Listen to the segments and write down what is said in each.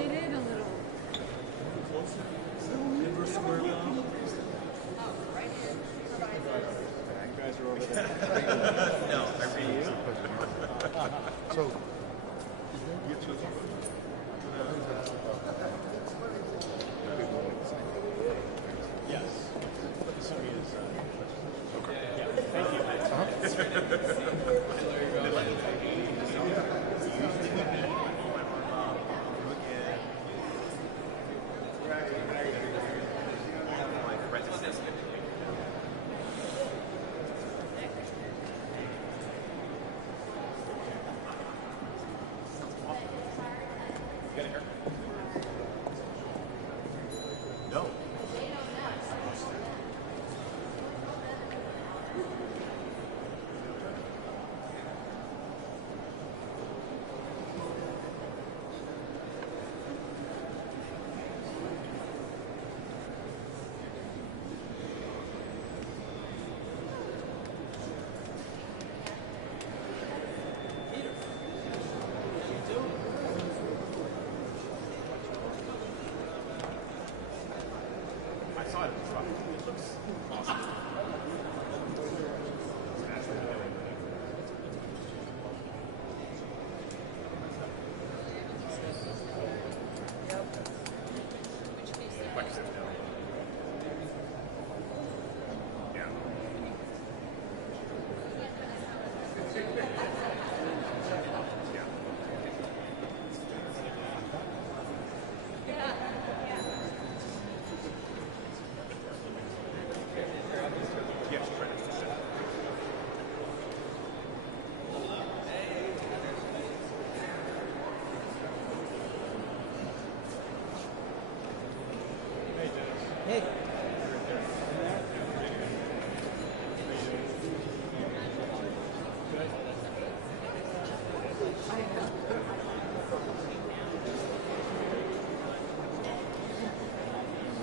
it in a little. Inverse square law. You guys are over there. No, I read you. So, You too. yes. This one is. Okay. Yeah. Thank you. No. I saw it in the truck. It looks awesome. Yes, try to fix it. Hey.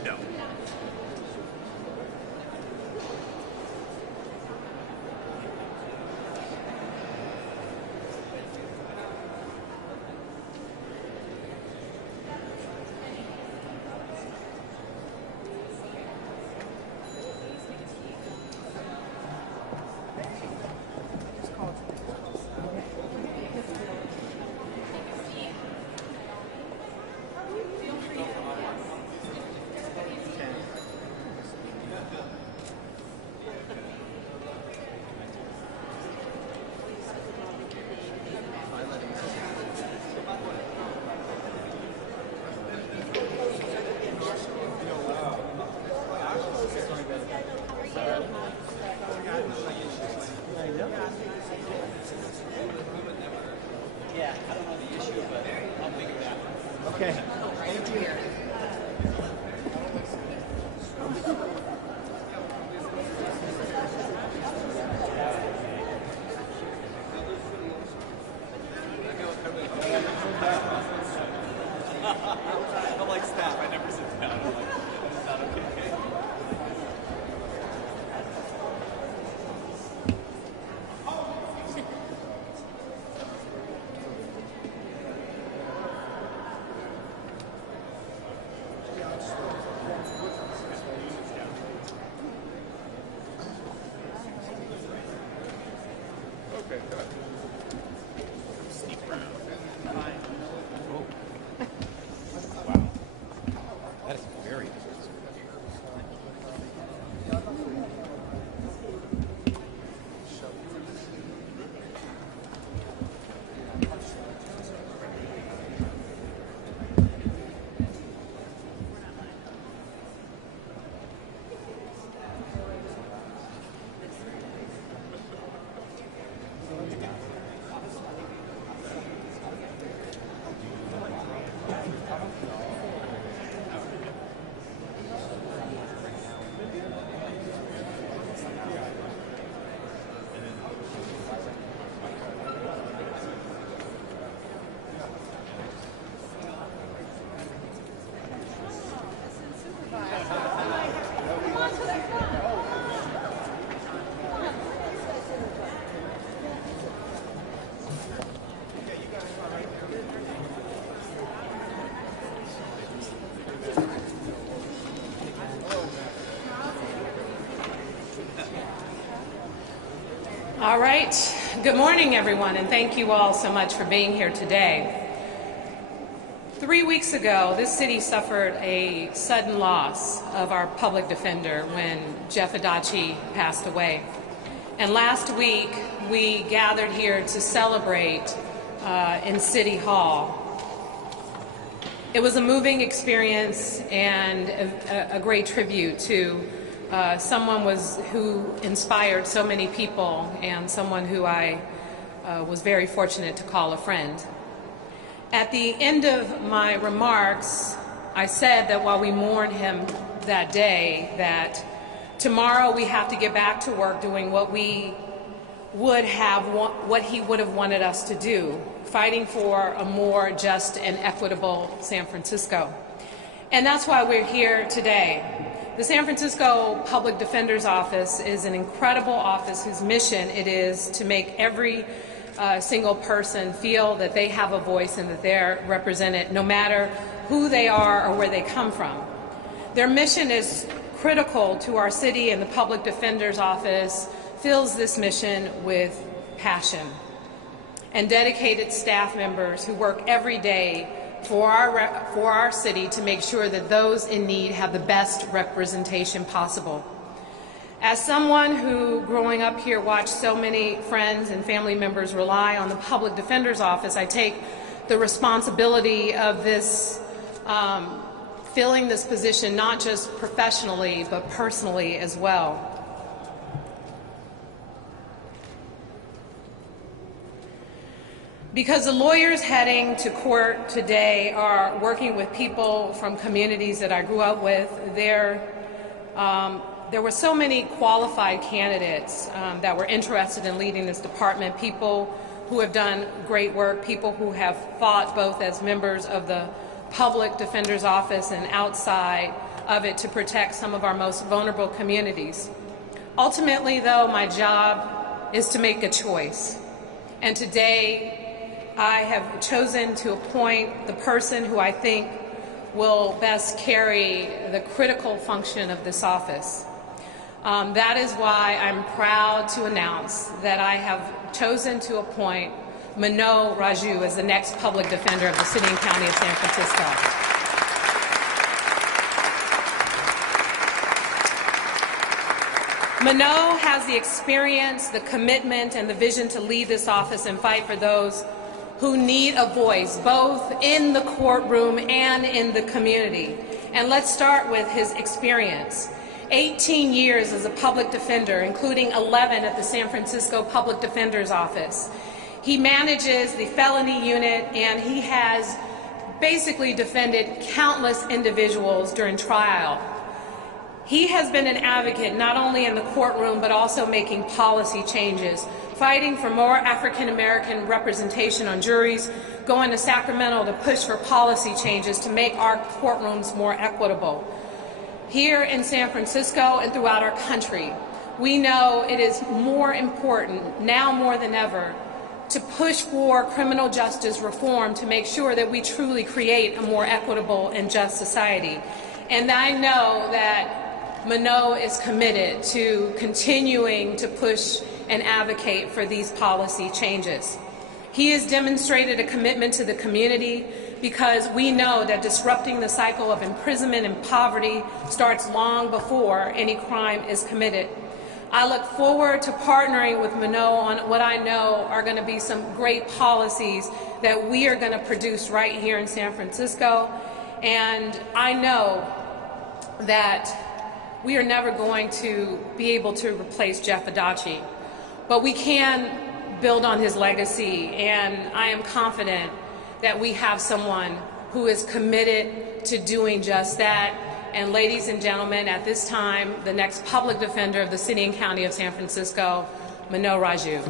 No. Yeah, I don't know the issue, but I'll figure it out. Okay. Thank you. I'm like staff, I never sit down. I'm like, that is not okay. Okay, good. Sneak around. Wow. All right. Good morning, everyone, and thank you all so much for being here today. 3 weeks ago, this city suffered a sudden loss of our public defender when Jeff Adachi passed away. And last week, we gathered here to celebrate in City Hall. It was a moving experience and a great tribute to someone who inspired so many people and someone who I was very fortunate to call a friend. At the end of my remarks, I said that while we mourn him that day, that tomorrow we have to get back to work doing what he would have wanted us to do, fighting for a more just and equitable San Francisco. And that's why we're here today. The San Francisco Public Defender's Office is an incredible office whose mission it is to make every single person feel that they have a voice and that they're represented no matter who they are or where they come from. Their mission is critical to our city, and the Public Defender's Office fills this mission with passion and dedicated staff members who work every day for our city to make sure that those in need have the best representation possible. As someone who, growing up here, watched so many friends and family members rely on the Public Defender's Office, I take the responsibility of this, filling this position not just professionally but personally as well. Because the lawyers heading to court today are working with people from communities that I grew up with, there were so many qualified candidates that were interested in leading this department, people who have done great work, people who have fought both as members of the Public Defender's Office and outside of it to protect some of our most vulnerable communities. Ultimately, though, my job is to make a choice. And today, I have chosen to appoint the person who I think will best carry the critical function of this office. That is why I'm proud to announce that I have chosen to appoint Manoj Raju as the next public defender of the City and County of San Francisco. Manoj has the experience, the commitment, and the vision to lead this office and fight for those who need a voice, both in the courtroom and in the community. And let's start with his experience. 18 years as a public defender, including 11 at the San Francisco Public Defender's Office. He manages the felony unit, and he has basically defended countless individuals during trial. He has been an advocate not only in the courtroom but also making policy changes, fighting for more African American representation on juries, going to Sacramento to push for policy changes to make our courtrooms more equitable. Here in San Francisco and throughout our country, we know it is more important, now more than ever, to push for criminal justice reform to make sure that we truly create a more equitable and just society. And I know that Manoj is committed to continuing to push and advocate for these policy changes. He has demonstrated a commitment to the community because we know that disrupting the cycle of imprisonment and poverty starts long before any crime is committed. I look forward to partnering with Manoj on what I know are going to be some great policies that we are going to produce right here in San Francisco. And I know that we are never going to be able to replace Jeff Adachi, but we can build on his legacy, and I am confident that we have someone who is committed to doing just that. And ladies and gentlemen, at this time, the next public defender of the City and County of San Francisco, Manoj Raju.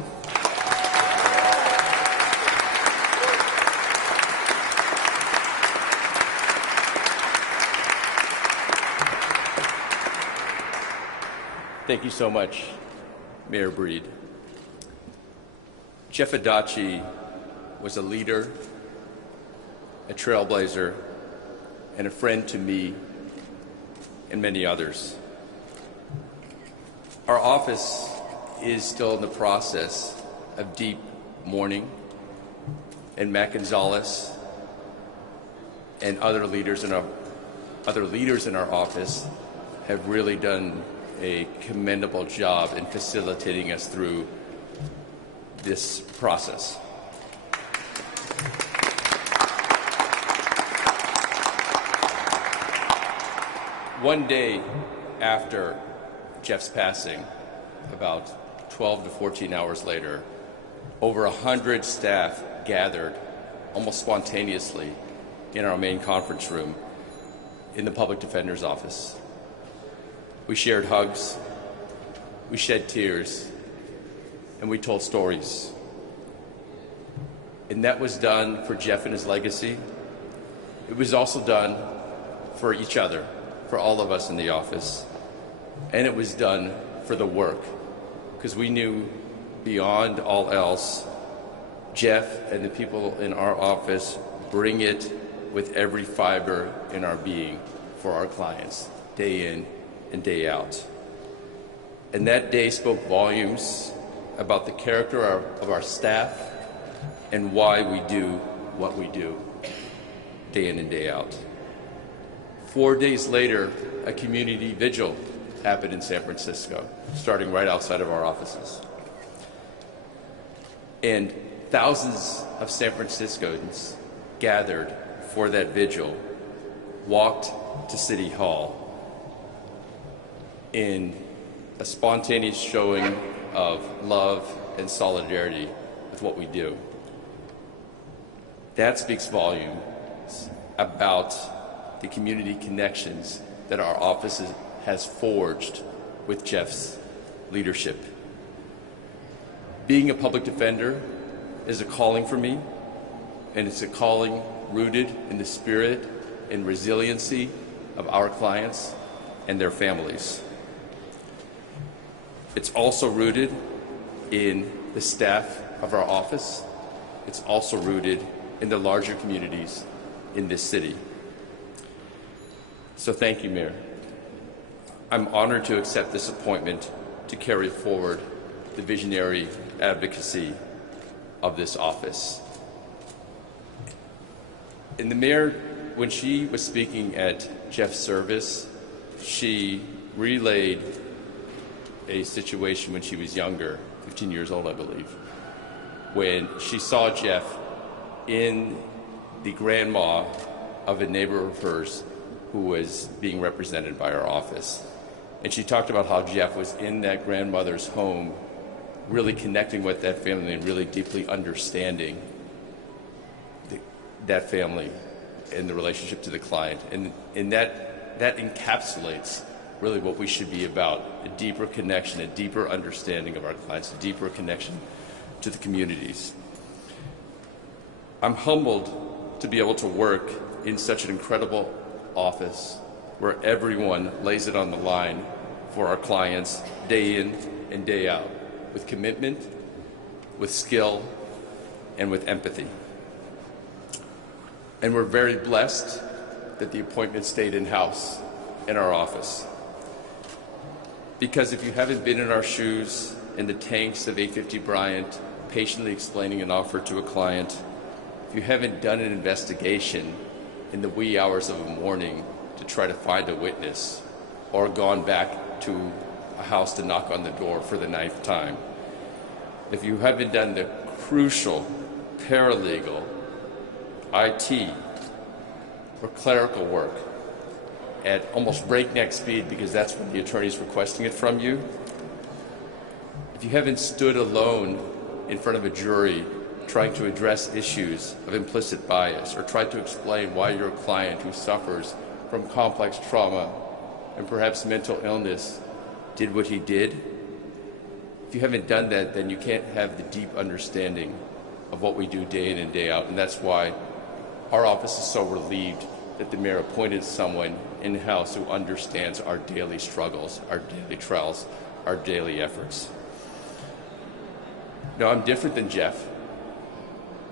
Thank you so much, Mayor Breed. Jeff Adachi was a leader, a trailblazer, and a friend to me and many others. Our office is still in the process of deep mourning, and Matt Gonzalez and other leaders in our office have really done a commendable job in facilitating us through this process. One day after Jeff's passing, about 12 to 14 hours later, over 100 staff gathered almost spontaneously in our main conference room in the public defender's office. We shared hugs, we shed tears, and we told stories. And that was done for Jeff and his legacy. It was also done for each other, for all of us in the office. And it was done for the work, because we knew beyond all else, Jeff and the people in our office bring it with every fiber in our being for our clients, day in and day out. And that day spoke volumes about the character of our staff and why we do what we do, day in and day out. 4 days later, a community vigil happened in San Francisco, starting right outside of our offices. And thousands of San Franciscans gathered for that vigil, walked to City Hall in a spontaneous showing of love and solidarity with what we do. That speaks volumes about the community connections that our office has forged with Jeff's leadership. Being a public defender is a calling for me, and it's a calling rooted in the spirit and resiliency of our clients and their families. It's also rooted in the staff of our office. It's also rooted in the larger communities in this city. So thank you, Mayor. I'm honored to accept this appointment to carry forward the visionary advocacy of this office. And the mayor, when she was speaking at Jeff's service, she relayed a situation when she was younger, 15 years old, I believe, when she saw Jeff in the grandma of a neighbor of hers who was being represented by our office. And she talked about how Jeff was in that grandmother's home, really connecting with that family and really deeply understanding that family and the relationship to the client. And that encapsulates really what we should be about, a deeper connection, a deeper understanding of our clients, a deeper connection to the communities. I'm humbled to be able to work in such an incredible office where everyone lays it on the line for our clients day in and day out, with commitment, with skill, and with empathy. And we're very blessed that the appointment stayed in-house in our office. Because if you haven't been in our shoes in the tanks of 850 Bryant, patiently explaining an offer to a client, if you haven't done an investigation in the wee hours of a morning to try to find a witness, or gone back to a house to knock on the door for the 9th time, if you haven't done the crucial paralegal, IT, or clerical work at almost breakneck speed, because that's when the attorney's requesting it from you, if you haven't stood alone in front of a jury trying to address issues of implicit bias, or tried to explain why your client who suffers from complex trauma and perhaps mental illness did what he did, if you haven't done that, then you can't have the deep understanding of what we do day in and day out. And that's why our office is so relieved that the mayor appointed someone in-house who understands our daily struggles, our daily trials, our daily efforts. Now, I'm different than Jeff,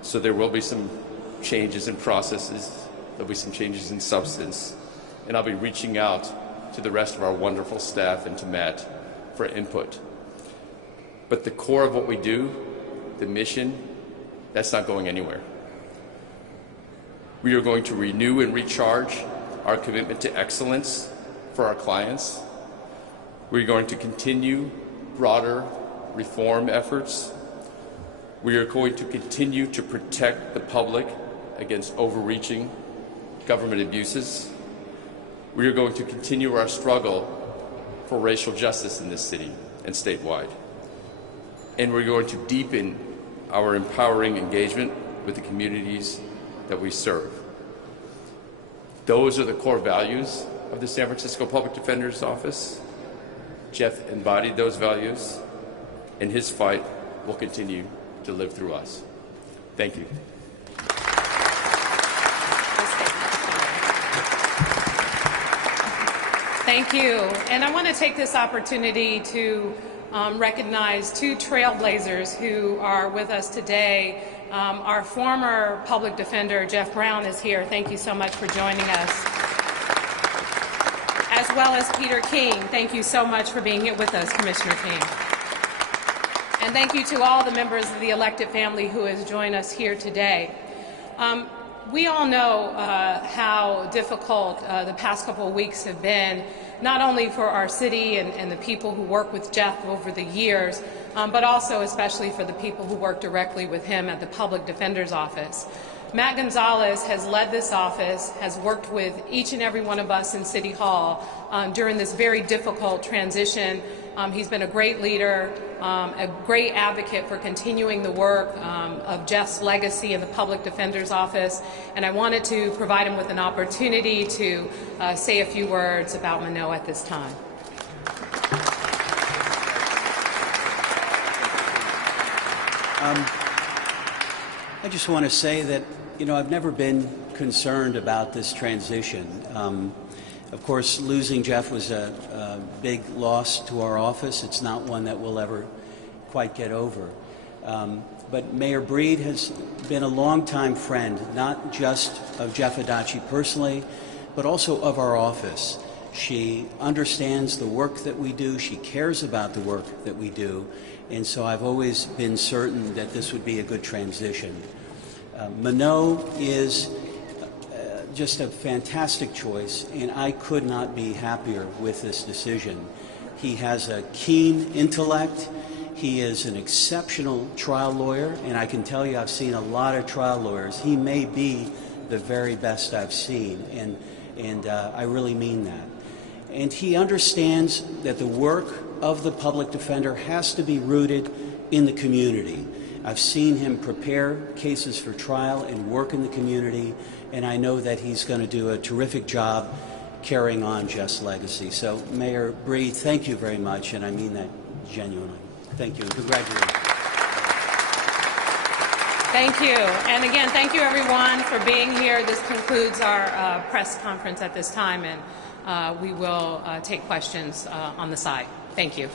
so there will be some changes in processes, there'll be some changes in substance, and I'll be reaching out to the rest of our wonderful staff and to Matt for input. But the core of what we do, the mission, that's not going anywhere. We are going to renew and recharge our commitment to excellence for our clients. We're going to continue broader reform efforts. We are going to continue to protect the public against overreaching government abuses. We are going to continue our struggle for racial justice in this city and statewide. And we're going to deepen our empowering engagement with the communities that we serve. Those are the core values of the San Francisco Public Defender's Office. Jeff embodied those values, and his fight will continue to live through us. Thank you. Thank you. And I want to take this opportunity to recognize two trailblazers who are with us today. Our former public defender, Jeff Brown, is here. Thank you so much for joining us. As well as Peter King. Thank you so much for being here with us, Commissioner King. And thank you to all the members of the elected family who has joined us here today. We all know how difficult the past couple of weeks have been, not only for our city and the people who work with Jeff over the years, but also especially for the people who work directly with him at the Public Defender's Office. Matt Gonzalez has led this office, has worked with each and every one of us in City Hall during this very difficult transition. He's been a great leader, a great advocate for continuing the work of Jeff's legacy in the Public Defender's Office, and I wanted to provide him with an opportunity to say a few words about Manoa at this time. I just want to say that, I've never been concerned about this transition. Of course, losing Jeff was a big loss to our office. It's not one that we'll ever quite get over. But Mayor Breed has been a longtime friend, not just of Jeff Adachi personally, but also of our office. She understands the work that we do. She cares about the work that we do. And so I've always been certain that this would be a good transition. Manoa is just a fantastic choice, and I could not be happier with this decision. He has a keen intellect. He is an exceptional trial lawyer, and I can tell you I've seen a lot of trial lawyers. He may be the very best I've seen, and I really mean that. And he understands that the work of the public defender has to be rooted in the community. I've seen him prepare cases for trial and work in the community, and I know that he's going to do a terrific job carrying on Jeff's legacy. So, Mayor Breed, thank you very much, and I mean that genuinely. Thank you, and congratulations. Thank you. And again, thank you, everyone, for being here. This concludes our press conference at this time, and we will take questions on the side. Thank you.